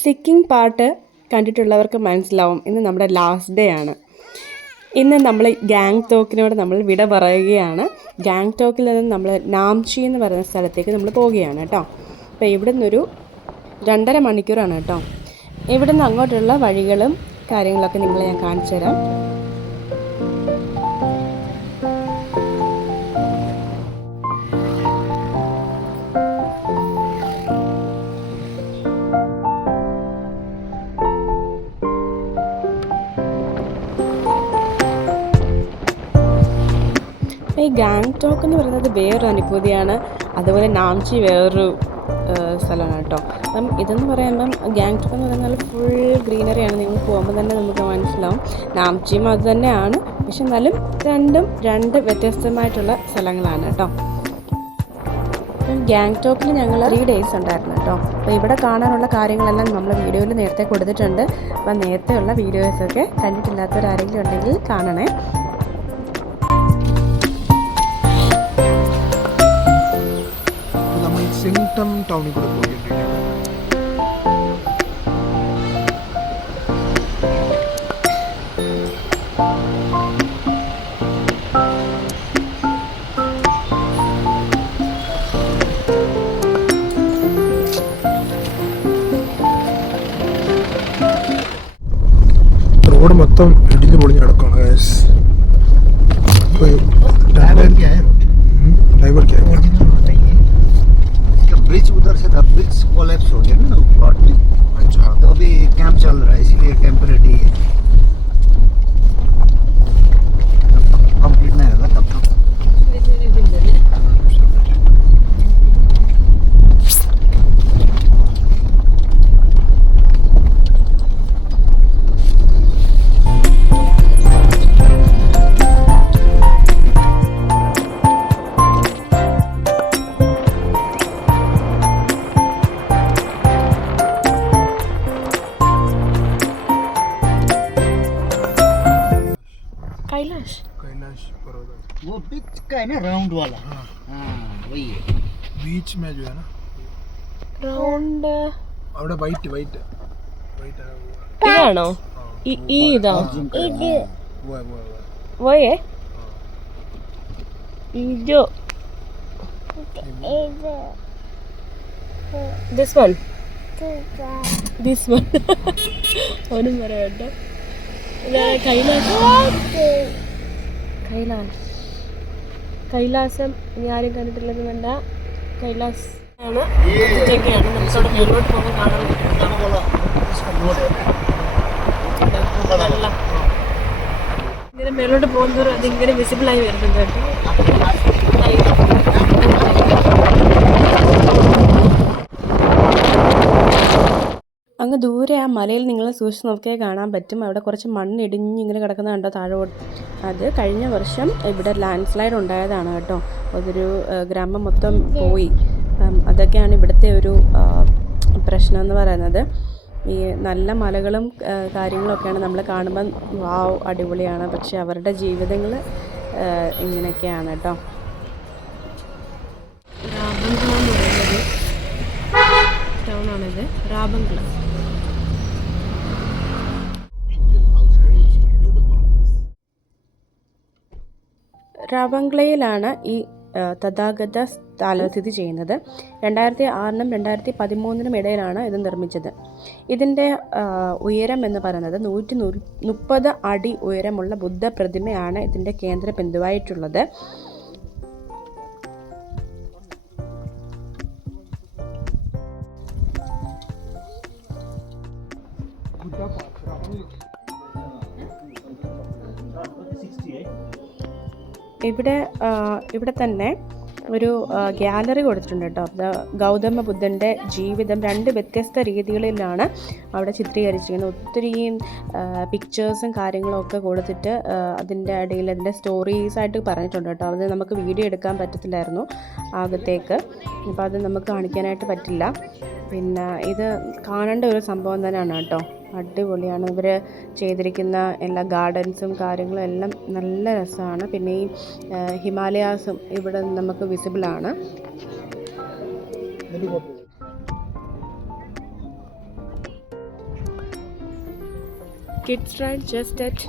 Seeking പാട്ട് കണ്ടിട്ടുള്ളവർക്ക് മനസ്സിലാവും ഇന്ന് നമ്മുടെ ലാസ്റ്റ് ഡേ ആണ്. ഇന്ന് നമ്മൾ ഗാങ്ടോക്കിനോട് നമ്മൾ വിട പറയുകയാണ്. ഗാങ്ടോക്കിൽ നിന്ന് നമ്മൾ നാംചി എന്ന് പറയുന്ന സ്ഥലത്തേക്ക് നമ്മൾ പോവുകയാണ് കേട്ടോ. അപ്പോൾ ഇവിടെ നിന്നൊരു 2.5 മണിക്കൂറാണ് കേട്ടോ. ഇവിടെ നിന്ന് അങ്ങോട്ടുള്ള വഴികളും കാര്യങ്ങളൊക്കെ നിങ്ങളെ ഞാൻ കാണിച്ചു തരാം. ഈ ഗാങ്ടോക്ക് എന്ന് പറയുന്നത് വേറൊരു അനുഭൂതിയാണ്. അതുപോലെ നാംചി വേറൊരു സ്ഥലമാണ് കേട്ടോ. അപ്പം ഇതെന്ന് പറയുമ്പം ഗാങ്ടോക്ക് എന്ന് പറയുന്നത് ഫുൾ ഗ്രീനറിയാണ്. നിങ്ങൾ പോകുമ്പോൾ തന്നെ നമുക്ക് മനസ്സിലാവും. നാംചിയും അത് തന്നെയാണ്, പക്ഷെ എന്നാലും രണ്ട് വ്യത്യസ്തമായിട്ടുള്ള സ്ഥലങ്ങളാണ് കേട്ടോ. ഗാങ്ടോക്കിൽ ഞങ്ങൾ 3 days ഉണ്ടായിരുന്നു കേട്ടോ. അപ്പോൾ ഇവിടെ കാണാനുള്ള കാര്യങ്ങളെല്ലാം നമ്മൾ വീഡിയോയിൽ നേരത്തെ കൊടുത്തിട്ടുണ്ട്. അപ്പം നേരത്തെയുള്ള വീഡിയോസൊക്കെ കണ്ടിട്ടില്ലാത്തവരാരെങ്കിലും ഉണ്ടെങ്കിൽ കാണണേ. സിംഗ്ടം ടൗണിൽ കൂടെ പോയിക്കൊണ്ടിരിക്കുകയാണ്. റോഡ് മൊത്തം ഇടിഞ്ഞു പൊളിഞ്ഞ് കിടക്കുകയാണ്. ड्राइवर क्या है? ब्रिज उधर से था, ब्रिज कोलैप्स हो गया ना प्लॉट में। अच्छा, तो अभी कैंप चल रहा है, इसीलिए टेम्परेरी है, कंप्लीट नहीं होगा तब तक। कैलाश पर्वत वो बीच का है ना, राउंड वाला। हाँ वही है। बीच में जो है ना റൗണ്ട് അവിടെ വൈറ്റ് ഇതാണോ? ഈ ഇതാ വോയേ ഇതോ ദിസ് വൺ അവനും പറയട്ടോ. കൈലാസം ഇനി ആരും കണ്ടിട്ടില്ലെന്ന് വേണ്ട. കൈലാസ് ആണ്. നമുക്കവിടെ മേലോട്ട് പോകുമ്പോൾ കാണാൻ ഇങ്ങനെ മേലോട്ട് പോകുന്നവരും അതിങ്ങനെ വിസിബിളായി വരുന്നുണ്ട് കേട്ടോ. അങ്ങ് ദൂരെ ആ മലയിൽ നിങ്ങൾ സൂക്ഷിച്ച് നോക്കിയാൽ കാണാൻ പറ്റും. അവിടെ കുറച്ച് മണ്ണിടിഞ്ഞ് ഇങ്ങനെ കിടക്കുന്ന കണ്ടോ താഴോട്ട്. അത് കഴിഞ്ഞ വർഷം ഇവിടെ ലാൻഡ് സ്ലൈഡ് ഉണ്ടായതാണ് കേട്ടോ. അതൊരു ഗ്രാമം മൊത്തം പോയി. അതൊക്കെയാണ് ഇവിടുത്തെ ഒരു പ്രശ്നം എന്ന് പറയുന്നത്. ഈ നല്ല മലകളും കാര്യങ്ങളൊക്കെയാണ് നമ്മൾ കാണുമ്പം വാവ് അടിപൊളിയാണ്, പക്ഷെ അവരുടെ ജീവിതങ്ങൾ ഇങ്ങനെയൊക്കെയാണ് കേട്ടോ. റാബംഗ്ല എന്ന് പറയുന്നത് ടൗണാണിത്, റാബംഗ്ല. റാബംഗ്ലയിലാണ് ഈ തഥാഗത സ്ഥലം സ്ഥിതി ചെയ്യുന്നത്. 2006-നും 2013-നും ഇടയിലാണ് ഇത് നിർമ്മിച്ചത്. ഇതിൻ്റെ ഉയരം എന്ന് പറയുന്നത് 130 അടി ഉയരമുള്ള ബുദ്ധ പ്രതിമയാണ് ഇതിൻ്റെ കേന്ദ്ര ബിന്ദുവായിട്ടുള്ളത്. ഇവിടെ തന്നെ ഒരു ഗ്യാലറി കൊടുത്തിട്ടുണ്ട് കേട്ടോ. ഗൗതമ ബുദ്ധൻ്റെ ജീവിതം 2 വ്യത്യസ്ത രീതികളിലാണ് അവിടെ ചിത്രീകരിച്ചിരിക്കുന്നത്. ഒത്തിരിയും പിക്ചേഴ്സും കാര്യങ്ങളും ഒക്കെ കൊടുത്തിട്ട് അതിൻ്റെ ഇടയിൽ അതിൻ്റെ സ്റ്റോറീസായിട്ട് പറഞ്ഞിട്ടുണ്ട് കേട്ടോ. അത് നമുക്ക് വീഡിയോ എടുക്കാൻ പറ്റത്തില്ലായിരുന്നു അകത്തേക്ക്, അപ്പോൾ അത് നമുക്ക് കാണിക്കാനായിട്ട് പറ്റില്ല. പിന്നെ ഇത് കാണേണ്ട ഒരു സംഭവം തന്നെയാണ് കേട്ടോ. അടിപൊളിയാണ് ഇവർ ചെയ്തിരിക്കുന്ന എല്ലാ ഗാർഡൻസും കാര്യങ്ങളും എല്ലാം നല്ല രസമാണ്. പിന്നെ ഈ ഹിമാലയാസും ഇവിടെ നമുക്ക് വിസിബിളാണ്. Kids ride just at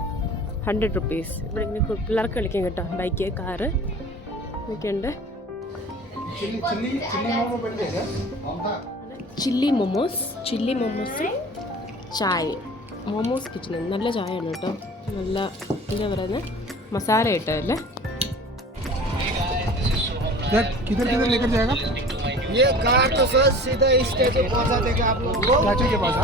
100 rupees. ഇവിടെ ഇങ്ങനെ പിള്ളേർക്ക് കളിക്കാൻ കേട്ടോ, ബൈക്ക്, കാറ് ഒക്കെ ഉണ്ട്. ചില്ലി മൊമോസ് ചായ, മോമോസ് കിച്ചൺ. നല്ല ചായയാണ് കേട്ടോ, നല്ല എന്താ പറയുന്നത്, മസാല ഇട്ടതല്ലേ. किधर किधर लेकर जाएगा? ये कार तो सर सीधा स्टेज पे पहुंचा देगा आप लोगों को। स्टैचू के पास।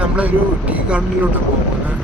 നമ്മളൊരു ടീ ഗാർഡനിലോട്ട് പോകുന്നത്.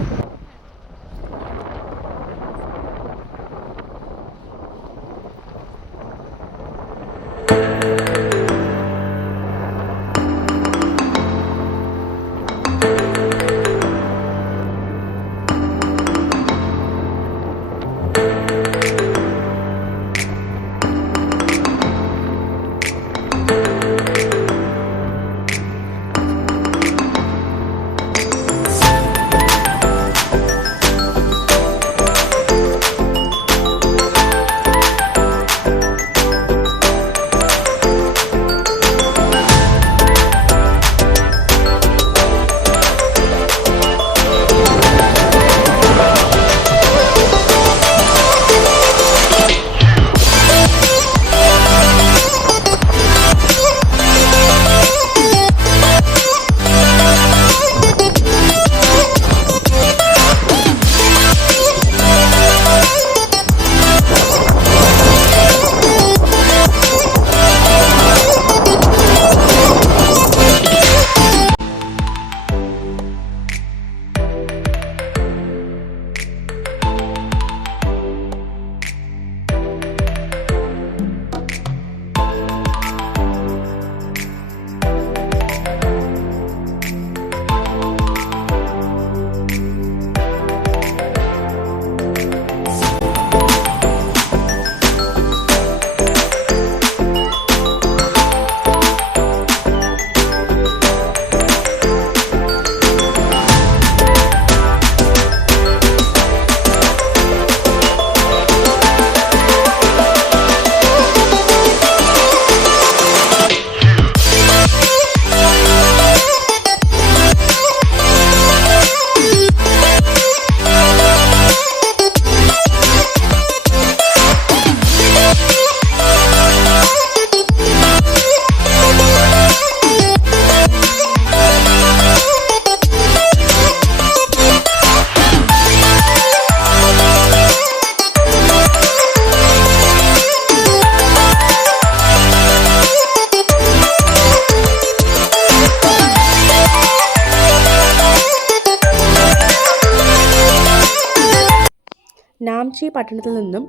റാഞ്ചി പട്ടണത്തിൽ നിന്നും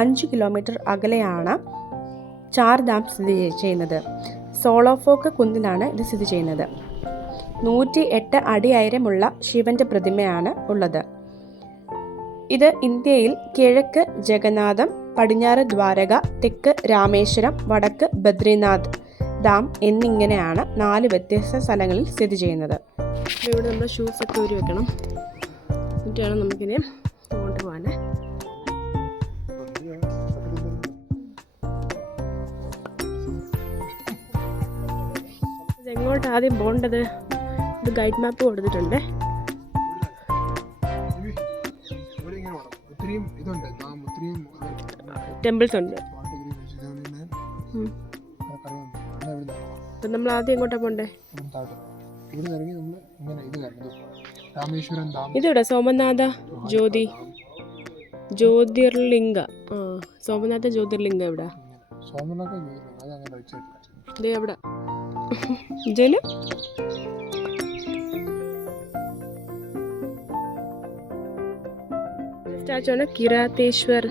5 കിലോമീറ്റർ അകലെയാണ് ചാർധാം സ്ഥിതി ചെയ്യുന്നത്. സോളോഫോക്ക് കുന്നിലാണ് ഇത് സ്ഥിതി ചെയ്യുന്നത്. 108 അടി ഉയരമുള്ള ശിവന്റെ പ്രതിമയാണ് ഉള്ളത്. ഇത് ഇന്ത്യയിൽ കിഴക്ക് ജഗന്നാഥം, പടിഞ്ഞാറ് ദ്വാരക, തെക്ക് രാമേശ്വരം, വടക്ക് ബദ്രിനാഥ് ധാം എന്നിങ്ങനെയാണ് 4 വ്യത്യസ്ത സ്ഥലങ്ങളിൽ സ്ഥിതി ചെയ്യുന്നത്. ഇവിടെ നമ്മുടെ ഷൂസൊക്കെ ഊരി വെക്കണം. എന്നിട്ടാണ് നമുക്കിനി അങ്ങോട്ട് പോകാൻ. ഇതെങ്ങോട്ട് ആദ്യം പോകേണ്ടത്? ഇത് ഗൈഡ് മാപ്പ് കൊടുത്തിട്ടുണ്ട്. ടെമ്പിൾസ് ഉണ്ട്. അപ്പം നമ്മൾ ആദ്യം എങ്ങോട്ടാണ് പോകണ്ടേ? ഇതിവിടെ സോമനാഥ ജ്യോതിർലിംഗ. സോമനാഥ ജ്യോതിർലിംഗ ഇവിടെ. ഇത് എവിടെ? ജന സ്റ്റാച്ചു ആണ് കിരാതേശ്വർ.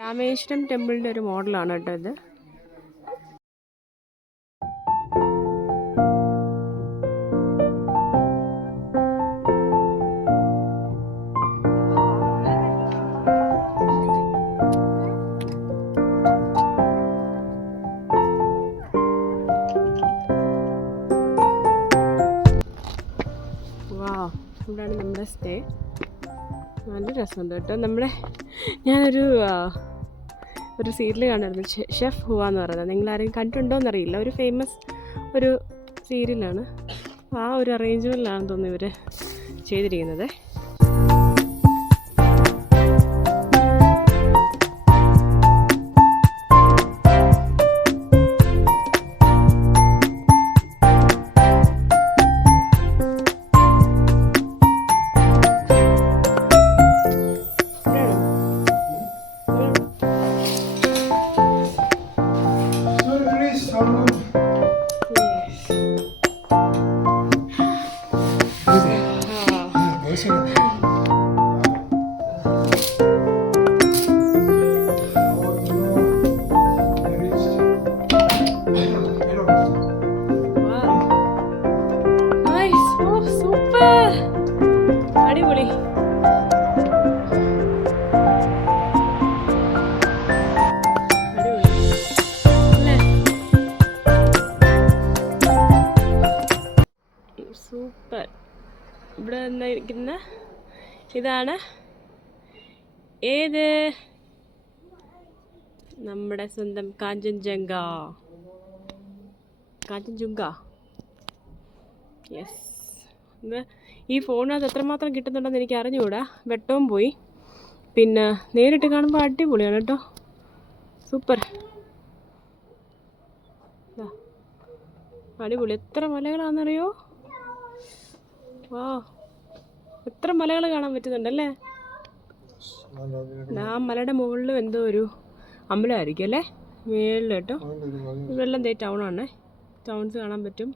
രാമേശ്വരം ടെമ്പിളിൻ്റെ ഒരു മോഡലാണ് കേട്ടോ ഇത്. ഇവിടെയാണ് നമ്മുടെ സ്റ്റേ. നല്ല രസമുണ്ട് കേട്ടോ. ഞാനൊരു സീരിയൽ കാണായിരുന്നു, ഷെഫ് ഹുവ എന്ന് പറയുന്നത്. നിങ്ങളാരെയും കണ്ടിട്ടുണ്ടോ എന്നറിയില്ല. ഒരു ഫേമസ് ഒരു സീരിയലാണ്. ആ ഒരു അറേഞ്ച്മെൻറ്റിലാണെന്ന് തോന്നുന്നു ഇവർ ചെയ്തിരിക്കുന്നത്. അടിപൊളി. സൂപ്പർ. ഇവിടെ ഇരിക്കുന്ന ഇതാണ് ഏത് നമ്മുടെ സ്വന്തം കാഞ്ചൻജംഗ. യെസ്. ഇത് ഈ ഫോണിനകത്ത് എത്രമാത്രം കിട്ടുന്നുണ്ടെന്ന് എനിക്ക് അറിഞ്ഞുകൂടാ. വെട്ടവും പോയി. പിന്നെ നേരിട്ട് കാണുമ്പോൾ അടിപൊളിയാണ് കേട്ടോ. സൂപ്പർ. അടിപൊളി. എത്ര മലകളാണെന്നറിയോ? വാ, എത്ര മലകൾ കാണാൻ പറ്റുന്നുണ്ടല്ലേ. ആ മലയുടെ മുകളിലും എന്തോ ഒരു അമ്പലമായിരിക്കും അല്ലേ, മേളിൽ കേട്ടോ. ഇവിടെല്ലാം ടൗണാണേ, ടൗൺസ് കാണാൻ പറ്റും.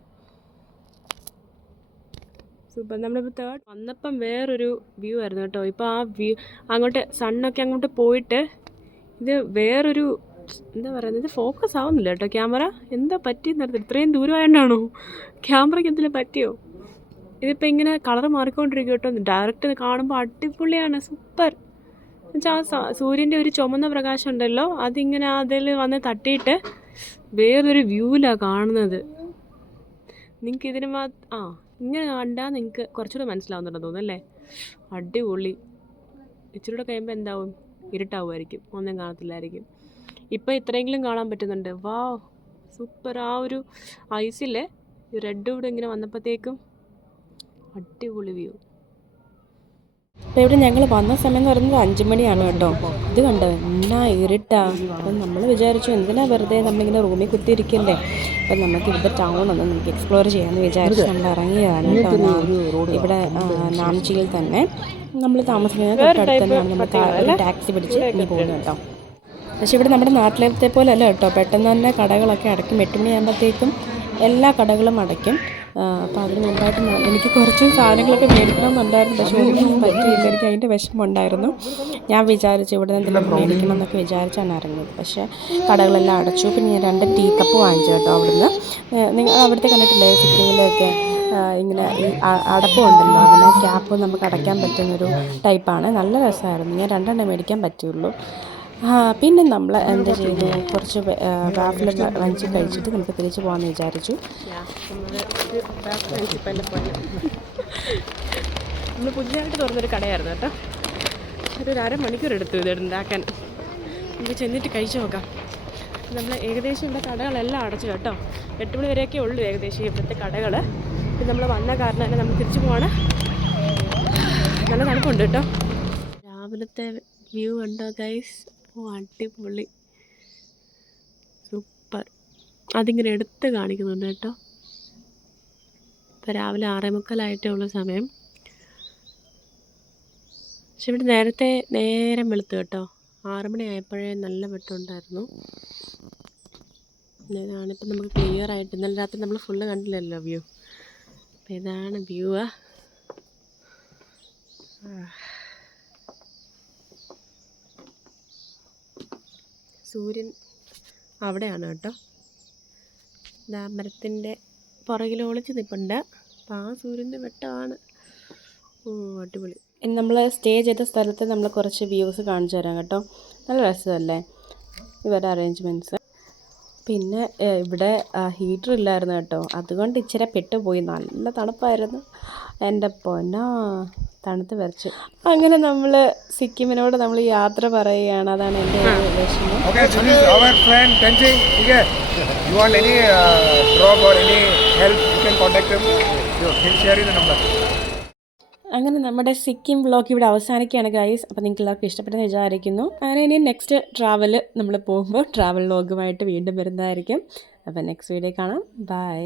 സൂപ്പർ. നമ്മളിപ്പോൾ തേർഡ് വന്നപ്പം വേറൊരു വ്യൂ ആയിരുന്നു കേട്ടോ. ഇപ്പോൾ ആ വ്യൂ അങ്ങോട്ട് സണ്ണൊക്കെ അങ്ങോട്ട് പോയിട്ട് ഇത് വേറൊരു എന്താ പറയുന്നത്, ഇത് ഫോക്കസ് ആവുന്നില്ല കേട്ടോ ക്യാമറ. എന്താ പറ്റിയെന്ന് അറിയത്തില്ല, ഇത്രയും ദൂരമായിട്ടാണോ ക്യാമറയ്ക്ക് എന്തെങ്കിലും പറ്റിയോ? ഇതിപ്പോൾ ഇങ്ങനെ കളർ മാറിക്കൊണ്ടിരിക്കും കേട്ടോ. ഡയറക്റ്റ് കാണുമ്പോൾ അടിപൊളിയാണ്, സൂപ്പർ. എന്നുവെച്ചാൽ ആ സൂര്യൻ്റെ ഒരു ചുമന്ന പ്രകാശം ഉണ്ടല്ലോ, അതിങ്ങനെ അതിൽ വന്ന് തട്ടിയിട്ട് വേറൊരു വ്യൂവിലാണ് കാണുന്നത്. നിങ്ങൾക്ക് ഇതിന് ഇങ്ങനെ കണ്ടാൽ നിങ്ങൾക്ക് കുറച്ചുകൂടെ മനസ്സിലാവുന്നുണ്ടെന്ന് തോന്നുന്നല്ലേ. അടിപൊളി. ഇച്ചിരി കൂടെ കഴിയുമ്പോൾ എന്താവും, ഇരുട്ടാവുമായിരിക്കും, ഒന്നും കാണത്തില്ലായിരിക്കും. ഇപ്പോൾ ഇത്രയെങ്കിലും കാണാൻ പറ്റുന്നുണ്ട്. വാ, സൂപ്പർ. ആ ഒരു ഐസിലെ റെഡ് കൂടെ ഇങ്ങനെ വന്നപ്പോഴത്തേക്കും അടിപൊളി വ്യൂ. അപ്പോൾ ഇവിടെ ഞങ്ങൾ വന്ന സമയം എന്ന് പറയുന്നത് 5 മണിയാണ് കേട്ടോ. ഇത് കണ്ടോ എന്നാ ഇരുട്ടാ. അപ്പം നമ്മൾ വിചാരിച്ചു എന്തിനാ വെറുതെ നമ്മളിങ്ങനെ റൂമിൽ കുത്തിയിരിക്കല്ലേ, അപ്പം നമുക്ക് ഇവിടെ ടൗൺ ഒന്ന് നമുക്ക് എക്സ്പ്ലോർ ചെയ്യാമെന്ന് വിചാരിച്ച് നമ്മൾ ഇറങ്ങിയതാണ് കേട്ടോ. ഇവിടെ നാംചിയിൽ തന്നെ നമ്മൾ താമസിക്കുന്നത് തൊട്ടടുത്ത് തന്നെയാണ്. നമ്മൾ ടാക്സി പിടിച്ച് ഇനി പോകുന്നത് കേട്ടോ. പക്ഷേ ഇവിടെ നമ്മുടെ നാട്ടിലത്തെ പോലെ അല്ല കേട്ടോ. പെട്ടെന്ന് തന്നെ കടകളൊക്കെ അടയ്ക്കും. 8 മണിയാകുമ്പോഴത്തേക്കും എല്ലാ കടകളും അടയ്ക്കും. അപ്പോൾ അതിന് മുമ്പായിട്ട് എനിക്ക് കുറച്ച് സാധനങ്ങളൊക്കെ മേടിക്കണമെന്നുണ്ടായിരുന്നു, പക്ഷേ ഒന്നും പറ്റിയില്ല. എനിക്ക് അതിൻ്റെ വിഷമമുണ്ടായിരുന്നു. ഞാൻ വിചാരിച്ചു ഇവിടെ നിന്ന് എന്തെങ്കിലും മേടിക്കണം എന്നൊക്കെ വിചാരിച്ചാണ് ഇറങ്ങിയത്. പക്ഷേ കടകളെല്ലാം അടച്ചു. പിന്നെ ഞാൻ 2 ടീ കപ്പ് വാങ്ങിച്ചു കേട്ടോ അവിടുന്ന്. നിങ്ങൾ അവിടുത്തെ കണ്ടിട്ടില്ലേ സിക്കിമിലൊക്കെ ഇങ്ങനെ ഈ അടപ്പം ഉണ്ടല്ലോ, അതിന് ക്യാപ്പ് നമുക്ക് അടയ്ക്കാൻ പറ്റുന്നൊരു ടൈപ്പാണ്. നല്ല രസമായിരുന്നു. ഞാൻ 2 എണ്ണം മേടിക്കാൻ പറ്റുള്ളൂ. പിന്നെ നമ്മൾ എന്താ ചെയ്തു, കുറച്ച് വാഫിൽ വാങ്ങിച്ച് കഴിച്ചിട്ട് നമുക്ക് തിരിച്ച് പോകാമെന്ന് വിചാരിച്ചു. നമ്മൾ പുതിയതായിട്ട് തുറന്നൊരു കടയായിരുന്നു കേട്ടോ. ഒരു അരമണിക്കൂർ എടുത്തു ഇത് ഉണ്ടാക്കാൻ. നമുക്ക് ചെന്നിട്ട് കഴിച്ചു നോക്കാം. നമ്മൾ ഏകദേശം ഇവിടെ കടകളെല്ലാം അടച്ചു കേട്ടോ. 8 മണി വരെയൊക്കെ ഉള്ളൂ ഏകദേശം ഇവിടുത്തെ കടകൾ. പിന്നെ നമ്മൾ വന്ന കാരണം തന്നെ നമ്മൾ തിരിച്ചു പോവാണ്. നല്ല തണുപ്പുണ്ട് കേട്ടോ. രാവിലത്തെ വ്യൂ ഉണ്ടോ ഗൈസ്? അടിപൊളി, സൂപ്പർ. അതിങ്ങനെ എടുത്ത് കാണിക്കുന്നുണ്ട് കേട്ടോ. ഇപ്പോൾ രാവിലെ 6:45 ഉള്ള സമയം. പക്ഷെ ഇവിടെ നേരം വെളുത്തു കേട്ടോ. 6 മണി ആയപ്പോഴേ നല്ല വെട്ടമുണ്ടായിരുന്നു. ഇതാണിപ്പോൾ നമുക്ക് ക്ലിയർ ആയിട്ട്, ഇന്നലെ രാത്രി നമ്മൾ ഫുള്ള് കണ്ടില്ലല്ലോ വ്യൂ. അപ്പോൾ ഇതാണ് വ്യൂ. സൂര്യൻ അവിടെയാണ് കേട്ടോ. ഇതാ മരത്തിൻ്റെ പുറകിൽ ഒളിച്ച് നിൽപ്പുണ്ട്. അപ്പോൾ ആ സൂര്യൻ്റെ വെട്ടമാണ്. അടിപൊളി. നമ്മൾ സ്റ്റേ ചെയ്ത സ്ഥലത്ത് നമ്മൾ കുറച്ച് വ്യൂസ് കാണിച്ചു തരാം കേട്ടോ. നല്ല രസമല്ലേ ഇവരുടെ അറേഞ്ച്മെൻറ്റ്സ്. പിന്നെ ഇവിടെ ഹീറ്റർ ഇല്ലായിരുന്നു കേട്ടോ, അതുകൊണ്ട് ഇച്ചിരി പെട്ടുപോയി. നല്ല തണുപ്പായിരുന്നു. എൻ്റെ പൊന്നോ, തണുത്ത് വരച്ചു. അങ്ങനെ നമ്മൾ സിക്കിമിനോട് നമ്മൾ യാത്ര പറയുകയാണ്. അതാണ് എൻ്റെ വിഷമം. അങ്ങനെ നമ്മുടെ സിക്കിം വ്ളോഗ് ഇവിടെ അവസാനിക്കുകയാണ് ഗൈസ്. അപ്പോൾ നിങ്ങൾക്ക് എല്ലാവർക്കും ഇഷ്ടപ്പെട്ടെന്ന് വിചാരിക്കുന്നു. അങ്ങനെ ഇനി നെക്സ്റ്റ് ട്രാവൽ നമ്മൾ പോകുമ്പോൾ ട്രാവൽ വ്ളോഗുമായിട്ട് വീണ്ടും വരുന്നതായിരിക്കും. അപ്പോൾ നെക്സ്റ്റ് വീഡിയോ കാണാം. ബൈ.